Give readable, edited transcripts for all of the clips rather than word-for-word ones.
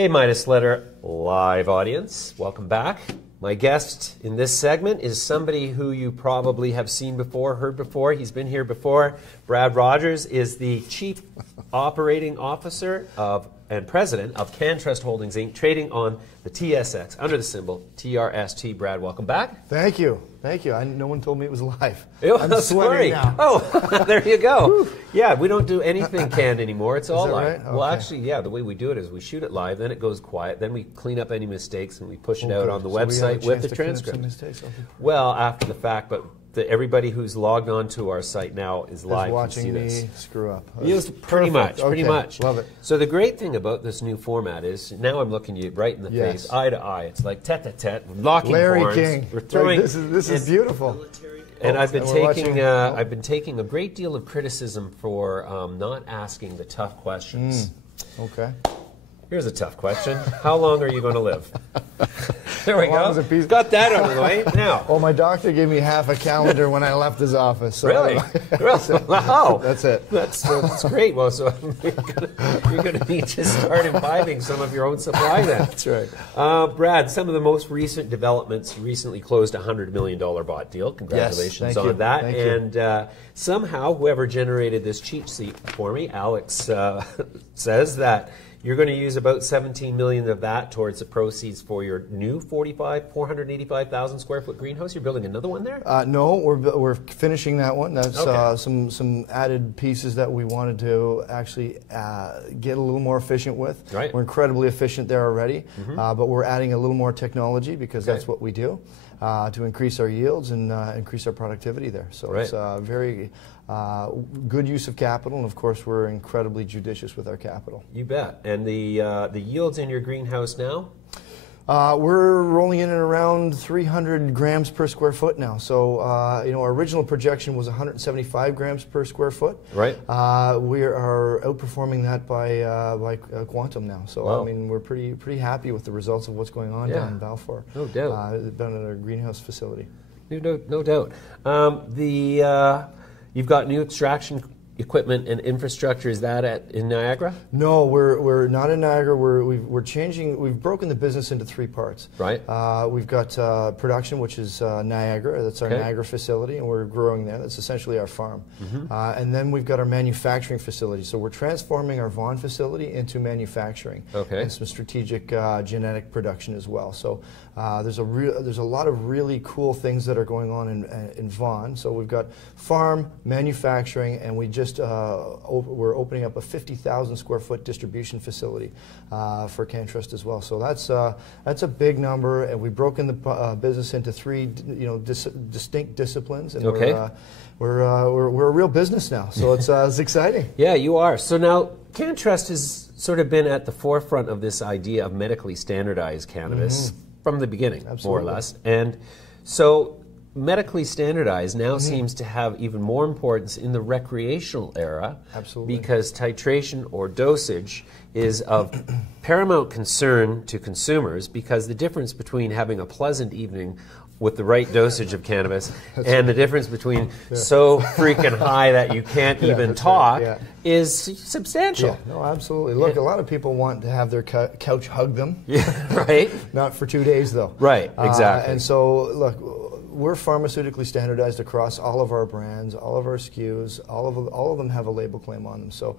Hey, Midas Letter live audience, welcome back. My guest in this segment is somebody who you probably have seen before, heard before. He's been here before. Brad Rogers is the Chief Operating Officer and President of CannTrust Holdings Inc, trading on the TSX under the symbol TRST. Brad, welcome back. Thank you. Thank you. No one told me it was live. I'm sweating now. Oh, there you go. Yeah, we don't do anything canned anymore. It's all live. Right? Okay. Well, actually, yeah, the way we do it is we shoot it live, then it goes quiet, then we clean up any mistakes and we push it out on the website with the transcript. Well, after the fact, but everybody who's logged on to our site now is live. Watching me screw up. Yes, pretty much. Love it. So the great thing about this new format is now I'm looking you right in the face, eye to eye. It's like tete-a-tete, locking Larry horns. King. We're throwing. This is beautiful. And I've been taking a great deal of criticism for not asking the tough questions. Okay. Here's a tough question. How long are you going to live? There we go. Got that out of the way. Now. Well, my doctor gave me half a calendar when I left his office. So really? Wow. That's it. That's great. Well, so you're going to need to start imbibing some of your own supply then. That's right. Brad, some of the most recent developments, you recently closed a $100 million bought deal. Congratulations on that. Thank you. Somehow, whoever generated this cheat sheet for me, Alex, says that you're going to use about $17 million of that towards the proceeds for your new 485,000 square foot greenhouse. You're building another one there? No, we're finishing that one. That's some added pieces that we wanted to actually get a little more efficient with. Right. We're incredibly efficient there already, but we're adding a little more technology because that's what we do to increase our yields and increase our productivity there. So it's very good use of capital, and of course we're incredibly judicious with our capital. You bet. And the yields in your greenhouse now? We're rolling in at around 300 grams per square foot now. So, our original projection was 175 grams per square foot. Right. We are outperforming that by quantum now. So, wow. I mean, we're pretty happy with the results of what's going on down in Balfour. No doubt. Down at our greenhouse facility. No doubt. You've got new extraction equipment and infrastructure. Is that in Niagara? No, we're not in Niagara. We're changing. We've broken the business into three parts. Right. We've got production, which is Niagara. That's our Niagara facility, and we're growing there. That's essentially our farm. And then we've got our manufacturing facility. So we're transforming our Vaughan facility into manufacturing. And some strategic genetic production as well. So there's a lot of really cool things that are going on in Vaughan. So we've got farm, manufacturing, and we just we're opening up a 50,000 square foot distribution facility for CannTrust as well. So that's a big number, and we've broken the business into three distinct disciplines, and we're a real business now. So it's exciting. Yeah, you are. So now CannTrust has sort of been at the forefront of this idea of medically standardized cannabis from the beginning, more or less, and so medically standardized now seems to have even more importance in the recreational era. Absolutely. Because titration or dosage is of paramount concern to consumers, because the difference between having a pleasant evening with the right dosage of cannabis and the difference between so freaking high that you can't even talk is substantial. Yeah, no, absolutely. Look, a lot of people want to have their couch hug them. Yeah, right. Not for 2 days, though. Right, exactly. And so, look, we're pharmaceutically standardized across all of our brands, all of our SKUs. All of them have a label claim on them. So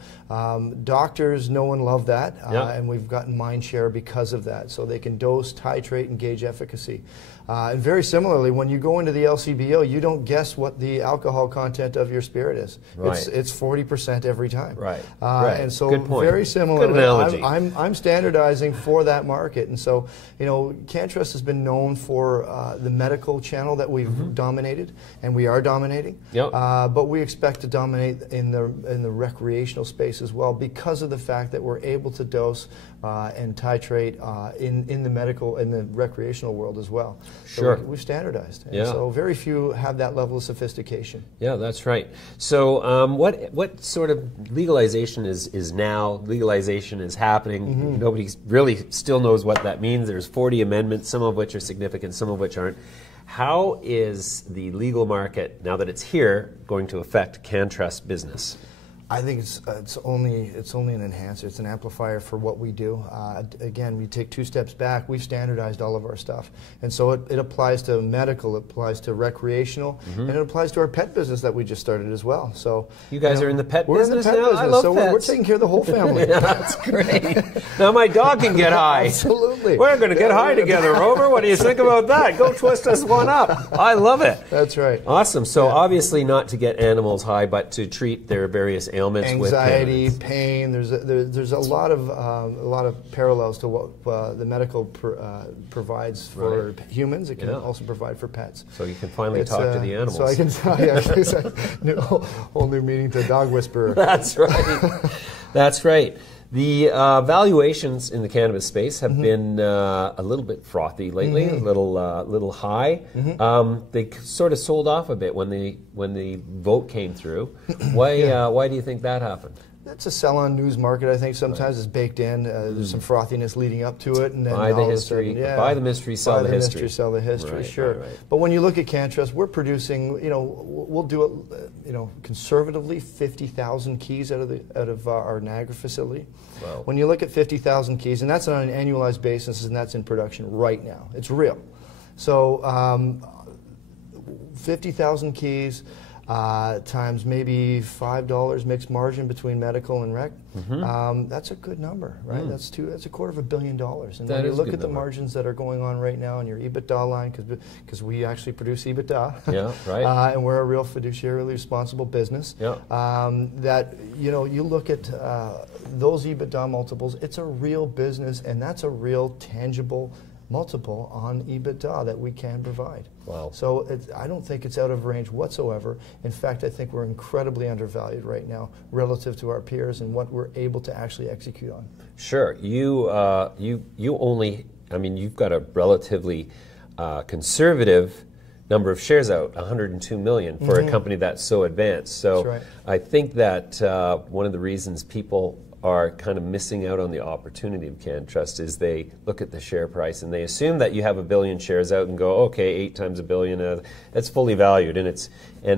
doctors know and love that, and we've gotten mind share because of that. So they can dose, titrate, and gauge efficacy. And very similarly, when you go into the LCBO, you don't guess what the alcohol content of your spirit is. Right. It's 40% every time. Right. And so good point. very similarly, good analogy. I'm standardizing for that market. And so, CannTrust has been known for the medical channel that we've dominated, and we are dominating. But we expect to dominate in the recreational space as well, because of the fact that we're able to dose and titrate in the recreational world as well. Sure. So we've standardized. And so very few have that level of sophistication. Yeah, that's right. So what sort of legalization is now? Legalization is happening. Nobody really still knows what that means. There's 40 amendments, some of which are significant, some of which aren't. How is the legal market, now that it's here, going to affect CannTrust business? I think it's only an enhancer. It's an amplifier for what we do. Again, we take 2 steps back. We've standardized all of our stuff, and so it applies to medical, it applies to recreational, and it applies to our pet business that we just started as well. So you guys are in the pet we're business in the pet now. business, I love so pets. we're taking care of the whole family. Yeah, that's great. Now my dog can get high. Absolutely. We're going to get high together, Rover. What do you think about that? Go twist us one up. I love it. That's right. Awesome. So obviously not to get animals high, but to treat their various ailments, anxiety, with pain. There's a lot of parallels to what the medical provides for humans. It can also provide for pets. So you can finally talk to the animals. So I can tell you, whole new meaning to dog whisperer. That's right. That's right. The valuations in the cannabis space have been a little bit frothy lately, a little high. They sort of sold off a bit when the vote came through. Why do you think that happened? That's a sell-on news market. I think sometimes it's baked in. There's some frothiness leading up to it, and then buy the history, buy the mystery, sell the history. Sell the history. Right, sure. right. But when you look at CannTrust, we're producing. We'll do it. Conservatively, 50,000 keys out of our Niagara facility. Wow. When you look at 50,000 keys, and that's on an annualized basis, and that's in production right now. It's real. So 50,000 keys. Times maybe $5 mixed margin between medical and rec. That's a good number, right? That's $250 million. And when you look at the margins that are going on right now in your EBITDA line, because we actually produce EBITDA, and we're a real fiduciarily responsible business. That you look at those EBITDA multiples. It's a real business, and that's a real tangible multiple on EBITDA that we can provide. Wow. So I don't think it's out of range whatsoever. In fact, I think we're incredibly undervalued right now relative to our peers and what we're able to actually execute on. Sure. You only, you've got a relatively conservative number of shares out, 102 million for a company that's so advanced. So That's right. I think that one of the reasons people are kind of missing out on the opportunity of CannTrust is they look at the share price and they assume that you have 1 billion shares out and go, okay, 8 times 1 billion, that's fully valued, and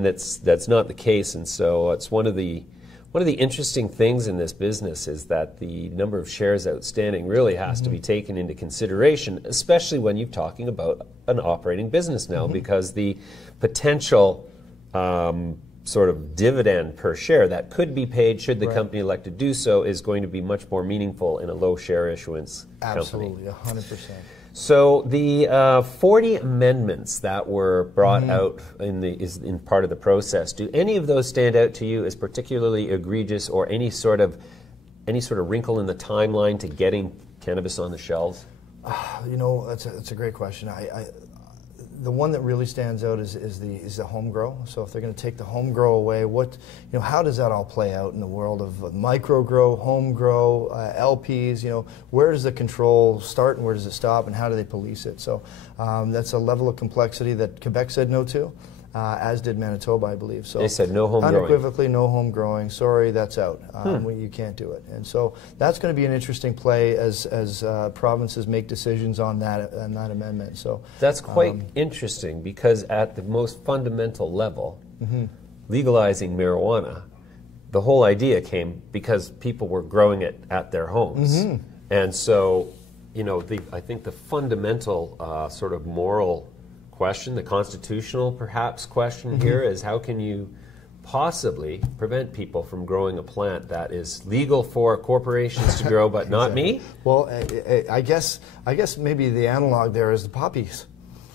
that's not the case. And so it's one of the interesting things in this business is that the number of shares outstanding really has to be taken into consideration, especially when you're talking about an operating business now, because the potential sort of dividend per share that could be paid should the company elect to do so is going to be much more meaningful in a low share issuance company. Absolutely, 100%. So the 40 amendments that were brought out in part of the process, do any of those stand out to you as particularly egregious, or any sort of wrinkle in the timeline to getting cannabis on the shelves? That's a great question. The one that really stands out is the home grow. So if they're going to take the home grow away, how does that all play out in the world of micro grow, home grow, LPs? Where does the control start and where does it stop, and how do they police it? So that's a level of complexity that Quebec said no to, as did Manitoba, I believe. So they said no home growing. Unequivocally, no home growing. Sorry, that's out. You can't do it. And so that's going to be an interesting play as provinces make decisions on that amendment. So that's quite interesting, because at the most fundamental level, legalizing marijuana, the whole idea came because people were growing it at their homes, and so I think the fundamental sort of moral question, the constitutional perhaps question here, is how can you possibly prevent people from growing a plant that is legal for corporations to grow but not me? Well, I guess maybe the analog there is the poppies.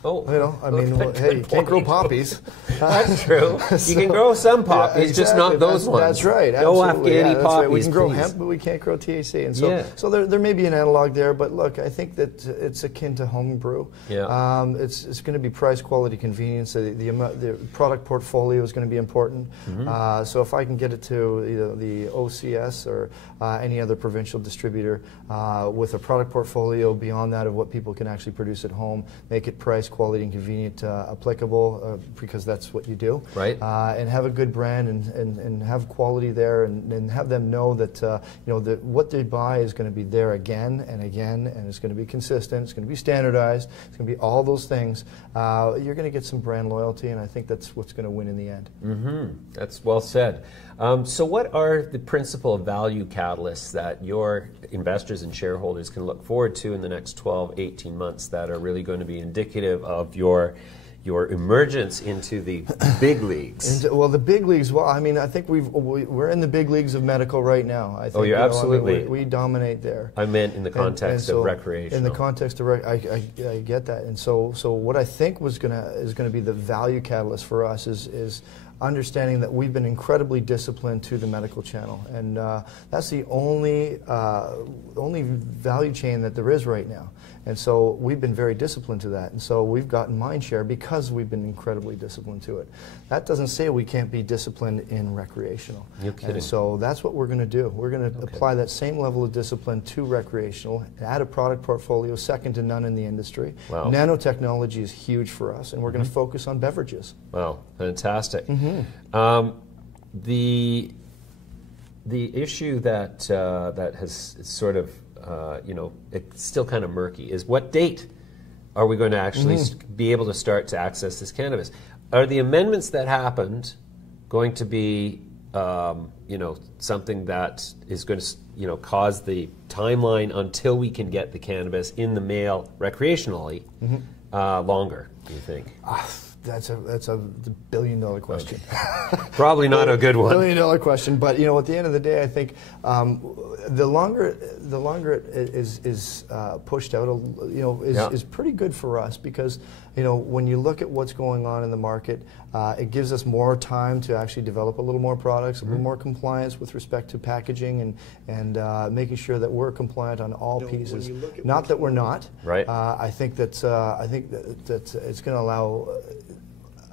Oh, hey, you can't grow poppies. That's true. You can grow some poppies, just not those ones. That's right. No Absolutely. Afghani poppies. Right. We can grow please. hemp, but we can't grow THC. And so there may be an analog there, but look, I think that it's akin to home brew. Yeah. It's going to be price, quality, convenience. The product portfolio is going to be important. So if I can get it to either the OCS or any other provincial distributor with a product portfolio beyond that of what people can actually produce at home, make it price, quality, and convenient applicable, because that's what you do. Right. And have a good brand and have quality there, and have them know that that what they buy is going to be there again and again, and it's going to be consistent, it's going to be standardized, it's going to be all those things. You're going to get some brand loyalty, and I think that's what's going to win in the end. That's well said. So what are the principal value catalysts that your investors and shareholders can look forward to in the next 12, 18 months that are really going to be indicative of your emergence into the big leagues? Well, the big leagues. Well, I mean, I think we're in the big leagues of medical right now. I think, you're absolutely. we dominate there. I meant in the context of recreational. In the context of I get that, and so what I think is going to be the value catalyst for us is understanding that we've been incredibly disciplined to the medical channel, and that's the only value chain that there is right now. And so we've been very disciplined to that, and so we've gotten mind share because we've been incredibly disciplined to it. That doesn't say we can't be disciplined in recreational. You're kidding. And so that's what we're going to do. We're going to apply that same level of discipline to recreational, add a product portfolio second to none in the industry. Wow. Nanotechnology is huge for us, and we're going to focus on beverages. Wow, fantastic. The issue that has sort of it's still kind of murky is what date are we going to actually be able to start to access this cannabis? Are the amendments that happened going to be something that is going to cause the timeline until we can get the cannabis in the mail recreationally longer, do you think? That's a billion-dollar question. Probably not a good one. Billion-dollar question, but at the end of the day, I think the longer it is pushed out, is pretty good for us, because when you look at what's going on in the market, it gives us more time to actually develop a little more products, a little more compliance with respect to packaging, and making sure that we're compliant on all pieces. Not that we're not. Right. I think that it's going to allow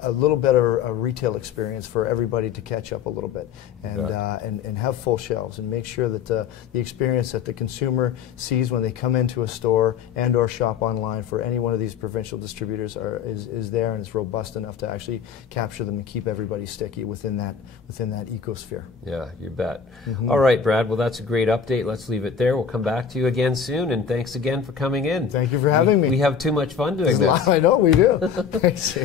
a little better retail experience for everybody to catch up a little bit, and have full shelves, and make sure that the experience that the consumer sees when they come into a store and or shop online for any one of these provincial distributors is there, and it's robust enough to actually capture them and keep everybody sticky within that ecosphere. Yeah, you bet. All right, Brad, well, that's a great update. Let's leave it there. We'll come back to you again soon, and thanks again for coming in. Thank you for having me. We have too much fun doing this. I know we do. Thanks.